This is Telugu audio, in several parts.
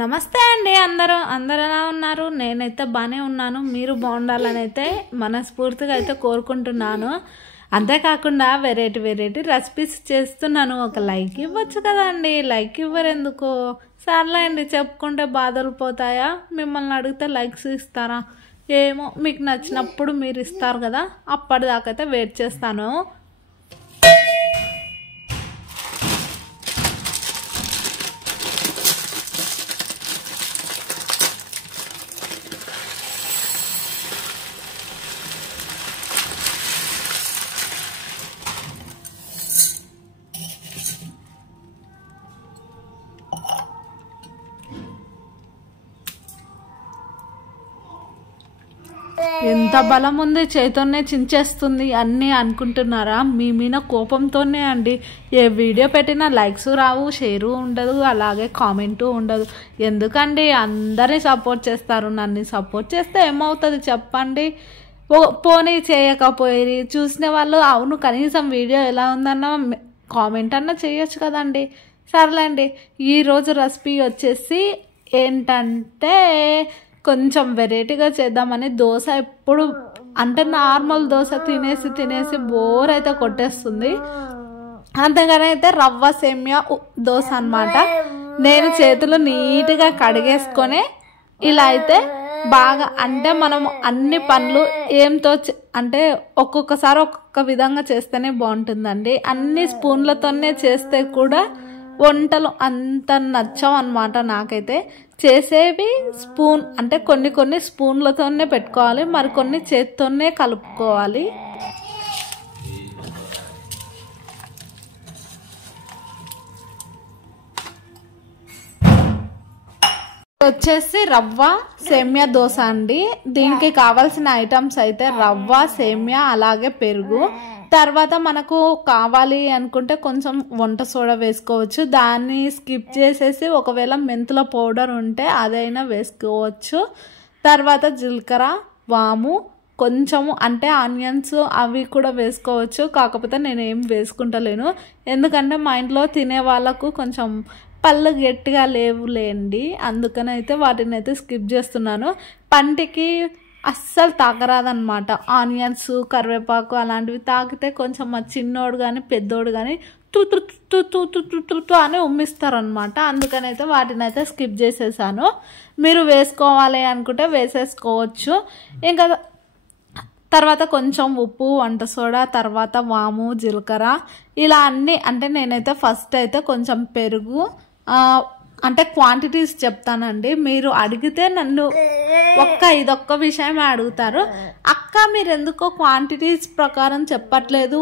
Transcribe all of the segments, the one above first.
నమస్తే అండి అందరూ ఎలా ఉన్నారు? నేనైతే బాగానే ఉన్నాను. మీరు బాగుండాలని అయితే మనస్ఫూర్తిగా అయితే కోరుకుంటున్నాను. అంతేకాకుండా వెరైటీ రెసిపీస్ చేస్తున్నాను. ఒక లైక్ ఇవ్వచ్చు కదండి. లైక్ ఇవ్వరు ఎందుకు? సర్లే అండి, చెప్పుకుంటే బాధలు పోతాయా? మిమ్మల్ని అడిగితే లైక్స్ ఇస్తారా? ఏమో, మీకు నచ్చినప్పుడు మీరు ఇస్తారు కదా, అప్పటిదాకైతే వెయిట్ చేస్తాను. ఎంత బలం ఉంది, చేతోనే చించేస్తుంది అన్నీ అనుకుంటున్నారా? మీ మీద కోపంతోనే అండి. ఏ వీడియో పెట్టినా లైక్స్ రావు, షేరు ఉండదు, అలాగే కామెంటు ఉండదు. ఎందుకండి? అందరినీ సపోర్ట్ చేస్తారు. నన్ను సపోర్ట్ చేస్తే ఏమవుతుంది చెప్పండి? పోనీ చేయకపోయి చూసిన వాళ్ళు అవును కనీసం వీడియో ఎలా ఉందన్న కామెంట్ అన్నా చేయొచ్చు కదండి. సర్లేండి, ఈరోజు రెసిపీ వచ్చేసి ఏంటంటే కొంచెం వెరైటీగా చేద్దామని. దోశ ఎప్పుడు అంటే నార్మల్ దోశ తినేసి బోర్ అయితే కొట్టేస్తుంది. అంతేగాని అయితే రవ్వ సేమియా దోశ అన్నమాట. నేను చేతులు నీట్గా కడిగేసుకొని ఇలా అయితే బాగా, అంటే మనం అన్ని పనులు ఏంతో అంటే ఒక్కొక్కసారి ఒక్కొక్క విధంగా చేస్తేనే బాగుంటుందండి. అన్ని స్పూన్లతోనే చేస్తే కూడా వంటలు అంత నచ్చవు అన్నమాట. నాకైతే చేసేవి స్పూన్ అంటే కొన్ని స్పూన్లతోనే పెట్టుకోవాలి, మరికొన్ని చేత్తోనే కలుపుకోవాలి. వచ్చేసి రవ్వ సేమియా దోశ అండి. దీనికి కావాల్సిన ఐటమ్స్ అయితే రవ్వ, సేమియా, అలాగే పెరుగు. తర్వాత మనకు కావాలి అనుకుంటే కొంచెం వంట సోడా వేసుకోవచ్చు. దాన్ని స్కిప్ చేసేసి ఒకవేళ మెంతుల పౌడర్ ఉంటే అదైనా వేసుకోవచ్చు. తర్వాత జీలకర్ర, వాము, కొంచెము అంటే ఆనియన్స్ అవి కూడా వేసుకోవచ్చు. కాకపోతే నేనేం వేసుకుంటలేను, ఎందుకంటే మా ఇంట్లో తినే వాళ్ళకు కొంచెం పళ్ళు గట్టిగా లేవులేండి, అందుకనైతే వాటిని అయితే స్కిప్ చేస్తున్నాను. పంటికి అస్సలు తాకరాదనమాట. ఆనియన్స్, కరివేపాకు అలాంటివి తాకితే కొంచెం మా చిన్నోడు కానీ పెద్దోడు కానీ తూ అని ఉమ్మిస్తారనమాట. అందుకనైతే వాటిని అయితే స్కిప్ చేసేసాను. మీరు వేసుకోవాలి అనుకుంటే వేసేసుకోవచ్చు. ఇంకా తర్వాత కొంచెం ఉప్పు, వంట సోడా, తర్వాత వాము, జీలకర్ర ఇలా అన్నీ. అంటే నేనైతే ఫస్ట్ అయితే కొంచెం పెరుగు అంటే క్వాంటిటీస్ చెప్తానండి. మీరు అడిగితే నన్ను ఇదొక్క విషయమే అడుగుతారు, అక్క మీరు ఎందుకో క్వాంటిటీస్ ప్రకారం చెప్పట్లేదు,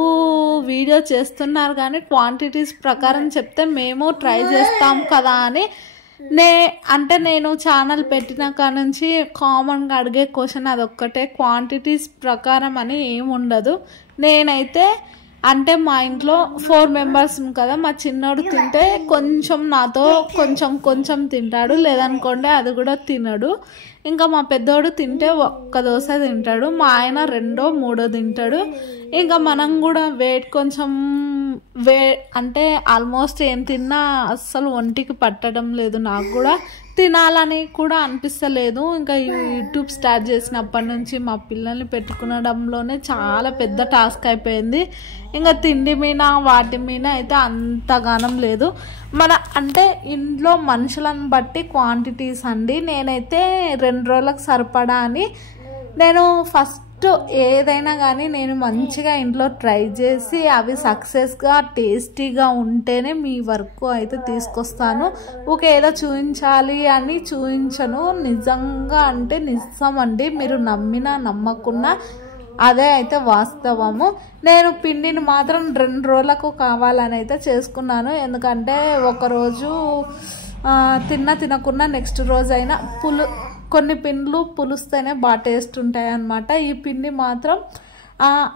వీడియో చేస్తున్నారు కానీ క్వాంటిటీస్ ప్రకారం చెప్తే మేము ట్రై చేస్తాం కదా అని. నేను ఛానల్ పెట్టిన కాడ నుంచి కామన్గా అడిగే క్వశ్చన్ అదొక్కటే, క్వాంటిటీస్ ప్రకారం అని ఏముండదు. నేనైతే అంటే మా ఇంట్లో 4 మెంబర్స్ కదా, మా చిన్నోడు తింటే కొంచెం నాతో కొంచెం తింటాడు, లేదనుకోండి అది కూడా తినడు. ఇంకా మా పెద్దోడు తింటే ఒక్క దోశ తింటాడు, మా ఆయన 2, 3 తింటాడు. ఇంకా మనం కూడా కొంచెం అంటే ఆల్మోస్ట్ ఏం తిన్నా అస్సలు ఒంటికి పట్టడం లేదు. నాకు కూడా తినాలని కూడా అనిపిస్తలేదు. ఇంకా యూట్యూబ్ స్టార్ట్ చేసినప్పటి నుంచి మా పిల్లల్ని పెట్టుకునడంలోనే చాలా పెద్ద టాస్క్ అయిపోయింది. ఇంకా తిండి మీద వాటి మీద అయితే అంతగానం లేదు. అంటే ఇంట్లో మనుషులను బట్టి క్వాంటిటీస్ అండి. నేనైతే 2 రోజులకు సరిపడా అని నేను ఫస్ట్ ఏదైనా కానీ నేను మంచిగా ఇంట్లో ట్రై చేసి అవి సక్సెస్గా టేస్టీగా ఉంటేనే మీ వరకు అయితే తీసుకొస్తాను. ఏదో చూపించాలి అని చూపించను. నిజంగా అంటే నిజం అండి, మీరు నమ్మినా నమ్మకున్నా అదే అయితే వాస్తవము. నేను పిండిని మాత్రం 2 రోజులకు కావాలని అయితే చేసుకున్నాను. ఎందుకంటే ఒకరోజు తినకున్నా నెక్స్ట్ రోజు అయినా కొన్ని పిండ్లు పులుస్తేనే బాగా టేస్ట్ ఉంటాయి అన్నమాట. ఈ పిండి మాత్రం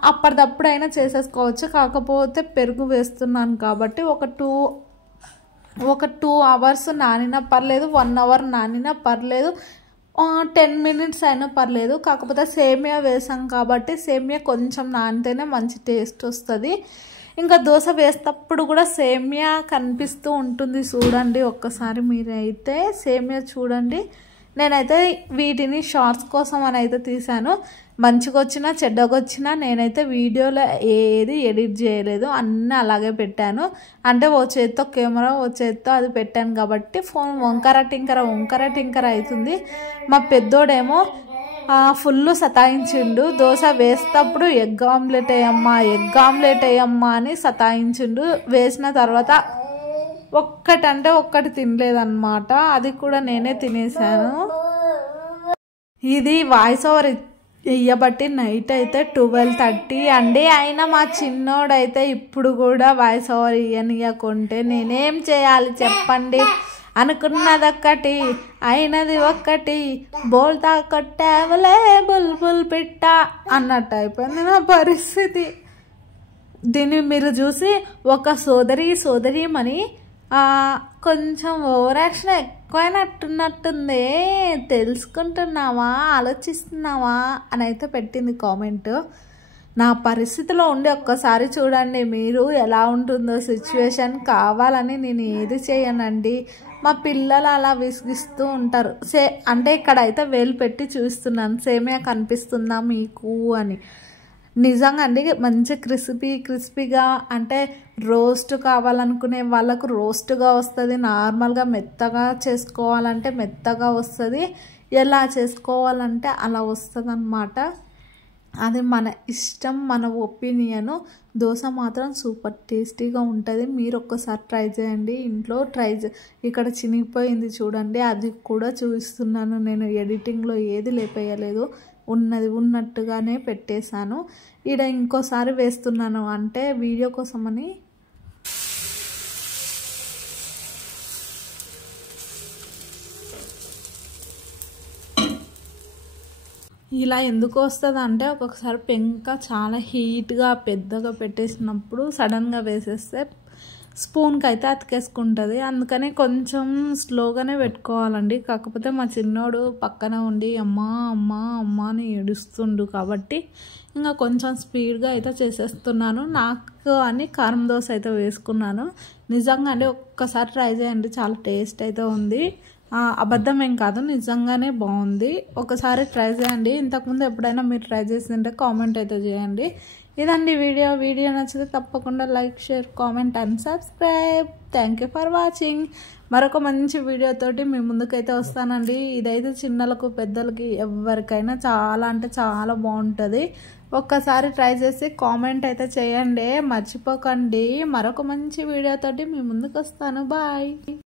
అప్పటిదప్పుడైనా చేసేసుకోవచ్చు. కాకపోతే పెరుగు వేస్తున్నాను కాబట్టి ఒక 2 అవర్స్ నానినా పర్లేదు, 1 అవర్ నానినా పర్లేదు, 10 మినిట్స్ అయినా పర్లేదు. కాకపోతే సేమియా వేసాం కాబట్టి సేమియా కొంచెం నానితేనే మంచి టేస్ట్ వస్తుంది. ఇంకా దోశ వేసేటప్పుడు కూడా సేమియా కనిపిస్తూ ఉంటుంది చూడండి. ఒక్కసారి మీరైతే సేమియా చూడండి. నేనైతే వీటిని షార్ట్స్ కోసం అని అయితే తీసాను. మంచిగా వచ్చినా చెడ్డగా వచ్చినా నేనైతే వీడియోలో ఏది ఎడిట్ చేయలేదు, అన్నీ అలాగే పెట్టాను. అంటే ఓ చేత్తో కెమెరా ఓ చేత్తో అది పెట్టాను కాబట్టి ఫోన్ వంకర టింకర అవుతుంది. మా పెద్దోడేమో ఫుల్ సతాయించిండు. దోశ వేసేటప్పుడు ఎగ్ ఆమ్లెట్ వేయమ్మా అని సతాయించిండు. వేసిన తర్వాత ఒక్కటంటే ఒక్కటి తినలేదన్నమాట. అది కూడా నేనే తినేసాను. ఇది వాయిస్ ఓవర్ ఇయ్యబట్టి నైట్ అయితే 12:30 అండి. అయినా మా చిన్నోడైతే ఇప్పుడు కూడా వాయిస్ ఓవర్ ఇయ్యకుంటే నేనేం చేయాలి చెప్పండి. అనుకున్నదొక్కటి అయినది ఒక్కటి బోల్తా కొట్టావులే బుల్బుల్ పిట్ట అన్నట్టు అయిపోయింది నా పరిస్థితి. దీన్ని మీరు చూసి ఒక సోదరీమణి కొంచెం ఓవర్ యాక్షన్ ఎక్కువైనట్టున్నట్టుంది, తెలుసుకుంటున్నావా ఆలోచిస్తున్నావా అని అయితే పెట్టింది కామెంట్. నా పరిస్థితిలో ఉండి ఒక్కసారి చూడండి మీరు ఎలా ఉంటుందో సిచ్యువేషన్. కావాలని నేను ఏది చేయనండి. మా పిల్లలు అలా విసిగిస్తూ ఉంటారు. అంటే ఇక్కడైతే వేలు పెట్టి చూస్తున్నాను సేమియా కనిపిస్తుందా మీకు అని. నిజంగా అండి మంచి క్రిస్పీగా అంటే రోస్ట్ కావాలనుకునే వాళ్ళకు రోస్ట్గా వస్తుంది. నార్మల్గా మెత్తగా చేసుకోవాలంటే మెత్తగా వస్తుంది. ఎలా చేసుకోవాలంటే అలా వస్తుంది అన్నమాట. అది మన ఇష్టం, మన ఒపీనియను. దోశ మాత్రం సూపర్ టేస్టీగా ఉంటుంది. మీరు ఒక్కసారి ట్రై చేయండి ఇంట్లో. ఇక్కడ చినిగిపోయింది చూడండి, అది కూడా చూపిస్తున్నాను నేను. ఎడిటింగ్లో ఏది లేపేయలేదు, ఉన్నది ఉన్నట్టుగానే పెట్టేశాను. ఈడ ఇంకోసారి వేస్తున్నాను అంటే వీడియో కోసమని. ఇలా ఎందుకు వస్తుంది అంటే ఒక్కొక్కసారి పెంక చాలా హీట్గా పెద్దగా పెట్టేసినప్పుడు సడన్గా వేసేస్తే స్పూన్కి అయితే అతికేసుకుంటుంది. అందుకని కొంచెం స్లోగానే పెట్టుకోవాలండి. కాకపోతే మా చిన్నోడు పక్కన ఉండి అమ్మా అని ఏడుస్తుండు కాబట్టి ఇంకా కొంచెం స్పీడ్గా అయితే చేసేస్తున్నాను. నాకు అని కారం దోశ అయితే వేసుకున్నాను. నిజంగా అండి ఒక్కసారి ట్రై చేయండి, చాలా టేస్ట్ అయితే ఉంది. అబద్ధం ఏం కాదు, నిజంగానే బాగుంది. ఒకసారి ట్రై చేయండి. ఇంతకుముందు ఎప్పుడైనా మీరు ట్రై చేసింటే కామెంట్ అయితే చేయండి. ఇదండి వీడియో నచ్చితే తప్పకుండా like, share, comment and subscribe. Thank you for watching. మరొక మంచి వీడియోతోటి మీ ముందుకైతే వస్తానండి. ఇదైతే చిన్నలకు పెద్దలకి ఎవరికైనా చాలా అంటే చాలా బాగుంటుంది. ఒక్కసారి ట్రై చేసి కామెంట్ అయితే చేయండి, మర్చిపోకండి. మరొక మంచి వీడియోతోటి మీ ముందుకు వస్తాను. బాయ్.